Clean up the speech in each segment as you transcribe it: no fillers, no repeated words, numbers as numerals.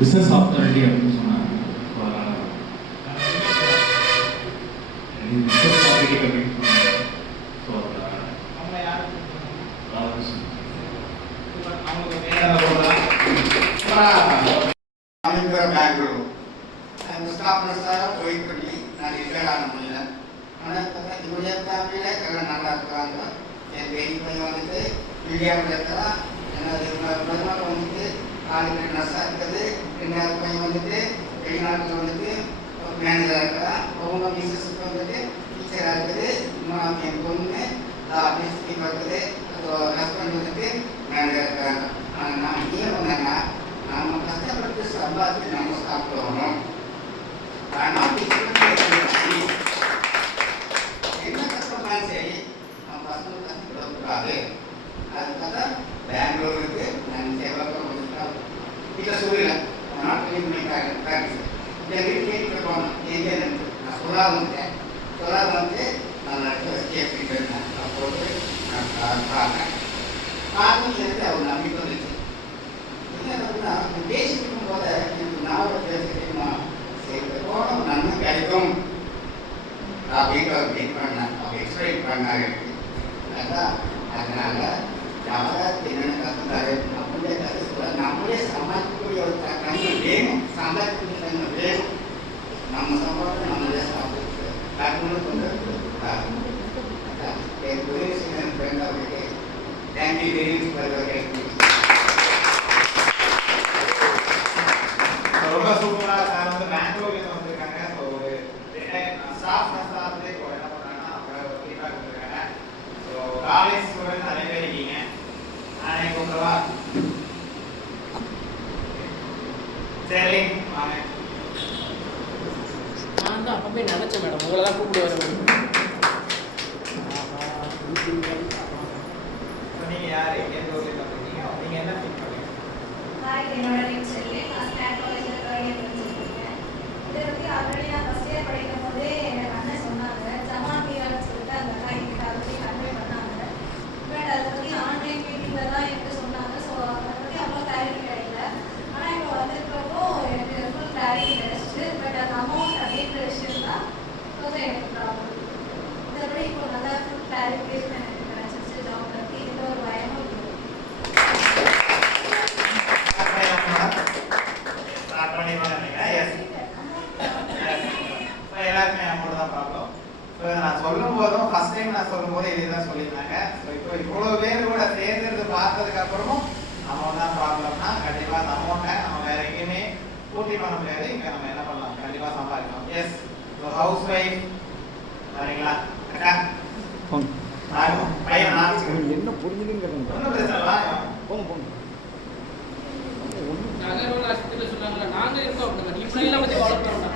Business opportunity அப்படின்னு சொன்னாங்க. Business opportunity அப்படின்னு சொன்னாங்க. ஸோ பெங்களூரு அந்த ஸ்டாஃப் நர்ஸாக வெயிட் பண்ணி நான் ரிட்டையர்ட் ஆன முடியல. ஆனால் என்னுடைய ஃபேமிலியில் எல்லாம் நல்லா இருக்கிறாங்க. என் பெரிய பையன் வந்துட்டு மீடியாவில் இருக்கிறான். எனது மருமகன் வந்துட்டு ஆளுநர் நர்ஸாக இருக்குது. ரெண்டாவது பையன் வந்துட்டு வெளிநாட்டில் வந்துட்டு மேனேஜராக இருக்கிறான். அவங்க மிஸ்ஸஸுக்கு வந்துட்டு டீச்சராக இருக்குது. என் பொண்ணு ஆஃபீஸ்க்கு இருக்குது. ஹஸ்பண்ட் வந்துட்டு மேனேஜராக இருக்கிறாங்க. ஆனால் நான் ஏன் வந்தேன்னா நம்ம கஷ்டப்பட்டு சம்பாதிச்சு நம்ம சாப்பிடுவோம். ஆனால் என்ன கஷ்டமாலும் சரி நம்ம பசங்க கஷ்டப்படக்கூடாது. அதுக்காக பெங்களூருக்கு நான் சேவகம் இல்லை சொல்லல நாட்டிலையும் இந்த வீட்டு கேட்டு போனோம். எங்கே நான் சொல்லாத வந்து நான் கேட்டுக்கிட்டு இருந்தேன். அப்போது நான் பார்த்தேன். எனக்கு அவர் நம்பிக்கை வந்துச்சு. என்னன்னா பேசிக்கும் போது எனக்கு நாவல் பேசிக்கிட்டோமா சரி போனோம் நன்மை கிடைக்கும் அப்படின்னு அவர் மீட் பண்ணேன். அவர் எக்ஸ்பிளைன் பண்ணார் எனக்கு. அதான் அதனால யாராவது என்னென்ன கற்றுந்தாரு நம்மளே கற்று நம்மளே சமாளிக்கக்கூடிய ஒரு தன்மை வேணும். சம்பாதிக்கக்கூடிய தன்மை வேணும். நம்ம சம்பாதிக்க நம்மளே சாப்பிட்டு கற்றுன்னு கொண்டு கூடாது. அதான் என் உதவி செய்ய ஃப்ரெண்ட் அவருக்கு thank you very much for your help. ரொம்ப சூப்பராக சார் வந்து பெங்களூர்லேருந்து வந்திருக்காங்க. ஸோ ஒரு ஸ்டாஃப் நர்ஸாக வந்து இப்போ என்ன பண்ணுறாங்கன்னா அவங்க ஒரு ஃபீட்பேக் கொடுத்துருக்காங்க. ஸோ காலேஜ் ஸ்டூடெண்ட் நிறைய பேர் இருக்கீங்க. நான் கூப்பிடவா? சரி வாங்க. நான் தான் அப்பவே நினச்சேன் மேடம் உங்களை தான் கூப்பிடுவார் மேடம். நீங்கள் யார் எந்த ஊரில் வந்துருக்கீங்க? நீங்கள் என்ன ஃபீல் பண்ணுறீங்க? என்னோட நேம் செல்வி. நான் ஸ்டாட் காலேஜில் தேர்ட் இயர் படிச்சிருக்கேன். இதை பற்றி ஆல்ரெடி நான் ஃபஸ்ட் இயர் படிக்கும் போதே எனக்கு அண்ணன் சொன்னாங்க. ஜமான் மீரான்னு சொல்லிட்டு அந்த அக்கா எங்கிட்ட அதை பற்றி கன்வே பண்ணாங்க. பட் அதை பற்றி ஆன்லைன் மீட்டிங்கில் தான் எனக்கு சொன்னாங்க. ஸோ அதை பற்றி அவ்வளோ கிளாரிட்டி கிடைக்கல. ஆனால் இப்போ வந்திருக்கிறப்போ எனக்கு ஃபுல் கிளாரிட்டி கிடைச்சிச்சு. பட் அந்த அமௌண்ட் அப்படின்ற விஷயம் தான் கொஞ்சம் எனக்கு ப்ராப்ளம். இதை இப்போ நல்லா ஃபுல் கிளாரிஃபிகேஷன் எனக்கு கிடைச்சிச்சு. ஜாப் பற்றி எந்த ஒரு பயமும் இல்லை. எல்லாருமே அமௌண்ட் தான் ப்ராப்ளம். ஸோ நான் சொல்லும் போதும் ஃபர்ஸ்ட் டைம் நான் சொல்லும் போது இதே தான் சொல்லியிருந்தாங்க. ஸோ இப்போ இவ்வளோ பேர் கூட சேர்ந்துருந்து பார்த்ததுக்கு அப்புறமும் அமௌண்ட் தான் ப்ராப்ளம்னா கண்டிப்பாக அந்த அமௌண்ட்டை நம்ம வேற எங்கேயுமே பூர்த்தி பண்ண முடியாது. இங்கே நம்ம என்ன பண்ணலாம்? கண்டிப்பாக சம்பாதிக்கலாம். எஸ். ஸோ ஹவுஸ் ஒய்ஃப் வரீங்களா? அக்கா பையன் என்ன புரிஞ்சுதுன்னு ஒன்றும் பிரச்சனை போங்க போங்க. நகரோட ஆஸ்பத்திரியில் சொன்னாங்களா நாங்கள் இருக்கோம் அப்படின்னா நீ ஃபைலாம் பற்றி ஃபாலோ பண்ணுறோம்.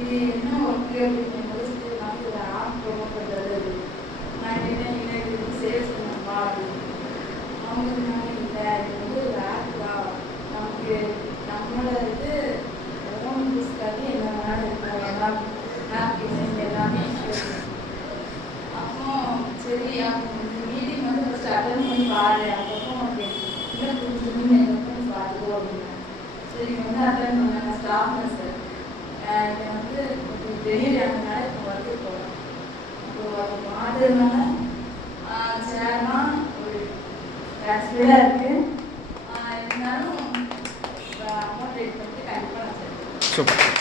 இது என்ன ஒர்க்கு அப்படின்னு முடிச்சுட்டு நான் ஒரு ஆப் ப்ரொமோட் பண்ணுறது. நான் என்ன இது சேல்ஸ் பண்ணப்பா அப்படின்னு அவங்க சொன்னாங்க. இல்லை இது வந்து ஒரு ஆப் தான். நமக்கு நம்மளோட இது ஓன் யூஸ்க்காக என்ன வேணாலும் இருக்கும். எல்லாம் ஆப் டிசைன் எல்லாமே அப்போ சரி இந்த மீட்டிங் வந்து ஃபஸ்ட்டு அட்டன் பண்ணி பாரு. அதுக்கப்புறம் உனக்கு என்ன புரிஞ்சுன்னு எனக்கு பார்த்துக்கோ அப்படின்னா சரி வந்து அட்டன் பண்ணாங்க. ஸ்டாஃப் நர்ஸ் எனக்கு வந்து டெலிவரி ஆனதுனால இப்போ ஒர்க்கு போகிறோம். இப்போ மாததுனால சேர்மாக ஒரு ஸ்பீடாக இருக்குது. இருந்தாலும் அமௌண்ட் ரேட் பண்ணிட்டு கண்டிப்பாக நான் சூப்பர்.